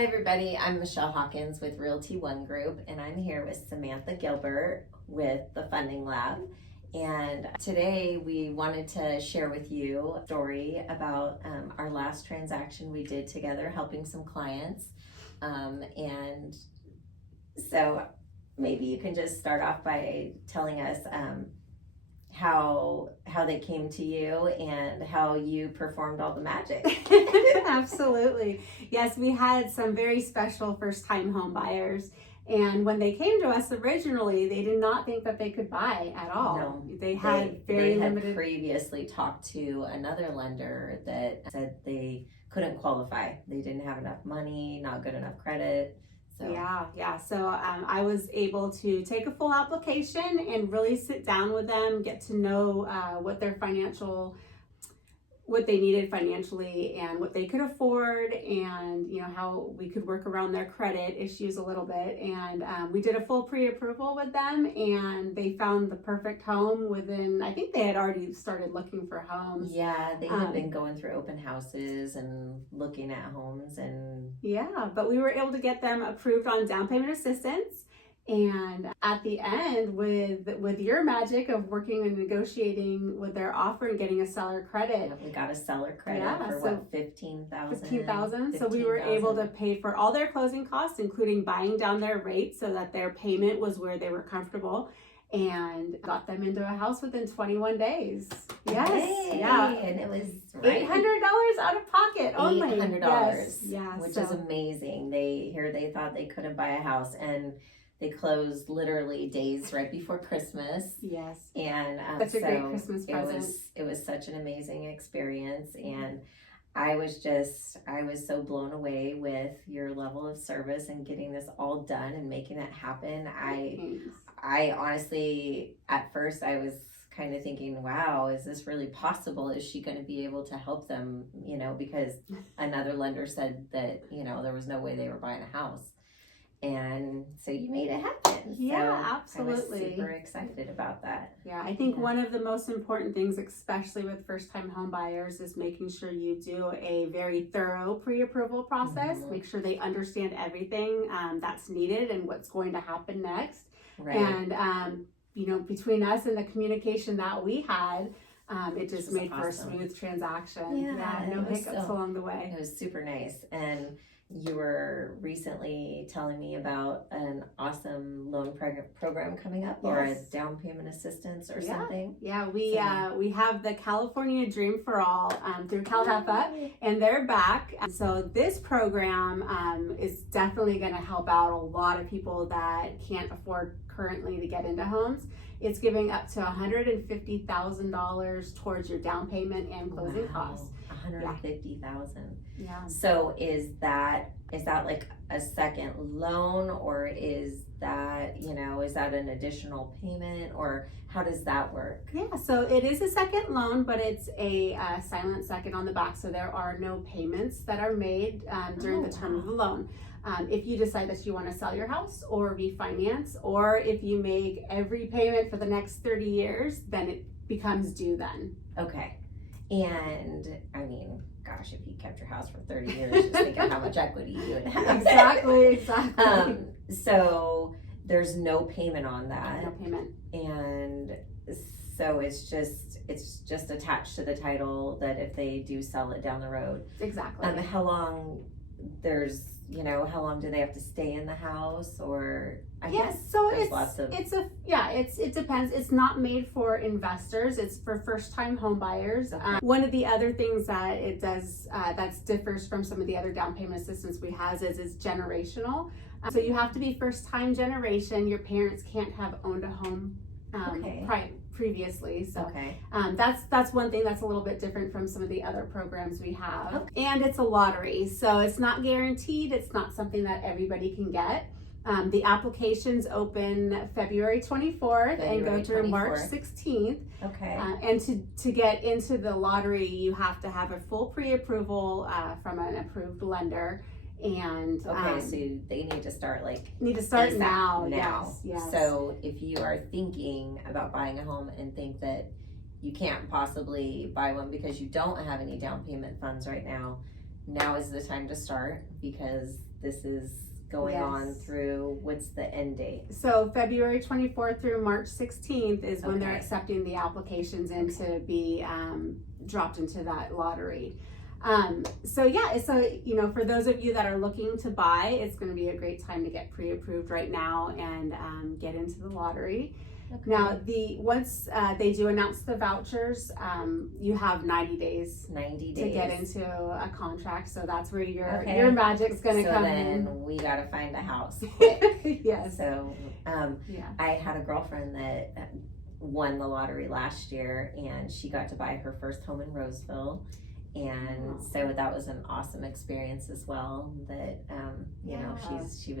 Hi everybody, I'm Michelle Hawkins with Realty One Group, and I'm here with Samantha Gilbert with the Funding Lab. And today we wanted to share with you a story about our last transaction we did together, helping some clients. And so maybe you can just start off by telling us how they came to you and how you performed all the magic. Absolutely. Yes, we had some very special first-time home buyers, and when they came to us originally, they did not think that they could buy at all. No, they had limited. Previously talked to another lender that said they couldn't qualify. They didn't have enough money, not good enough credit. So. Yeah. So I was able to take a full application and really sit down with them, get to know what they needed financially and what they could afford, and how we could work around their credit issues a little bit. And we did a full pre-approval with them, and they found the perfect home within, I think they had already started looking for homes. Yeah, they had been going through open houses and looking at homes, and but we were able to get them approved on down payment assistance. And at the end, with your magic of working and negotiating with their offer and getting a seller credit. Yeah, we got a seller credit for what, $15,000? $15,000. So we were able to pay for all their closing costs, including buying down their rate so that their payment was where they were comfortable, and got them into a house within 21 days. Yes. Hey, yeah. And it was $800 out of pocket only. $800. Yes. Which is amazing. They thought they couldn't buy a house, and they closed literally days right before Christmas. Yes. And such a great Christmas present. It was such an amazing experience, and I was so blown away with your level of service and getting this all done and making it happen. I honestly, at first I was kind of thinking, wow, is this really possible? Is she going to be able to help them? Because another lender said that, there was no way they were buying a house. And so you made it happen. Yeah, so absolutely. I was super excited about that. Yeah, I think one of the most important things, especially with first-time home buyers, is making sure you do a very thorough pre-approval process. Mm-hmm. Make sure they understand everything that's needed and what's going to happen next. Right. And, between us and the communication that we had, it just made for a smooth transaction. Yeah, no hiccups along the way. It was super nice. And you were recently telling me about an awesome loan program coming up, or a down payment assistance or something. Yeah, we have the California Dream for All through CalHEPA, and they're back. So this program is definitely going to help out a lot of people that can't afford currently to get into homes. It's giving up to $150,000 towards your down payment and closing costs. $150,000. Yeah. So is that like a second loan, or is that an additional payment, or how does that work? Yeah, so it is a second loan, but it's a silent second on the back, so there are no payments that are made during the term of the loan. If you decide that you want to sell your house or refinance, or if you make every payment for the next 30 years, then it becomes due then. Okay. And I mean, gosh, if you kept your house for 30 years, just think of how much equity you would have. Exactly. So there's no payment on that. No payment. And so it's just attached to the title that if they do sell it down the road. Exactly. How long do they have to stay in the house, or it depends. It's not made for investors. It's for first-time home buyers. Okay. One of the other things that it does that differs from some of the other down payment assistance we have is generational. So you have to be first-time generation. Your parents can't have owned a home previously. So that's one thing that's a little bit different from some of the other programs we have. Okay. And it's a lottery, so it's not guaranteed. It's not something that everybody can get. The applications open February 24th and go through March 16th. Okay. And to get into the lottery, you have to have a full pre-approval from an approved lender. And so they need to start now. Yes. So if you are thinking about buying a home and think that you can't possibly buy one because you don't have any down payment funds right now, now is the time to start, because this is going on through, what's the end date? So February 24th through March 16th is when they're Okay. accepting the applications in to be dropped into that lottery. So you know, for those of you that are looking to buy, it's going to be a great time to get pre-approved right now and get into the lottery. Okay. Now, once they do announce the vouchers, you have 90 days 90 days to get into a contract. So that's where your Okay. your magic's going to so come then in. we got to find a house quick. Yes. So Yeah. I had a girlfriend that won the lottery last year, and she got to buy her first home in Roseville. And so that was an awesome experience as well, that you know, she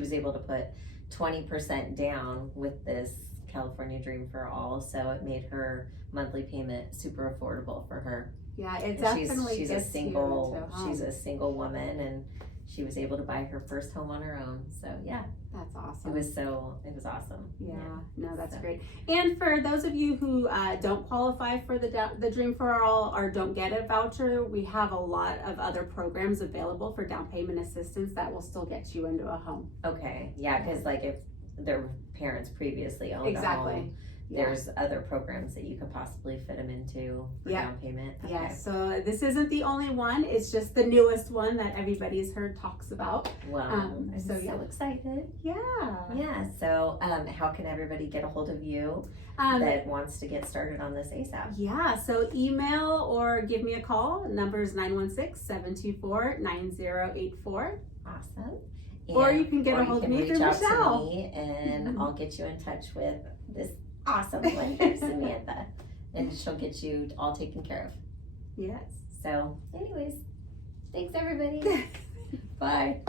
was able to put 20% down with this California Dream for All, so it made her monthly payment super affordable for her. Yeah, it And definitely she's a gets single you into a home. she's a single woman, and she was able to buy her first home on her own. So yeah, That's awesome. it was awesome. Yeah, no, that's So. great. And for those of you who don't qualify for the Dream for All or don't get a voucher, we have a lot of other programs available for down payment assistance that will still get you into a home. Okay, yeah, because like if their parents previously owned a home, there's other programs that you could possibly fit them into for down payment. Okay. Yeah, so this isn't the only one. It's just the newest one that everybody's heard talks about. Well, I'm so yeah. excited. Yeah. Yeah, so how can everybody get a hold of you that wants to get started on this ASAP? Yeah, so email or give me a call. Number is 916-724-9084. Awesome. Or you can get a hold of me through Reach out Michelle. to me, and I'll get you in touch with this awesome lender, Samantha, and she'll get you all taken care of. Yes. So, anyways, thanks everybody. Bye.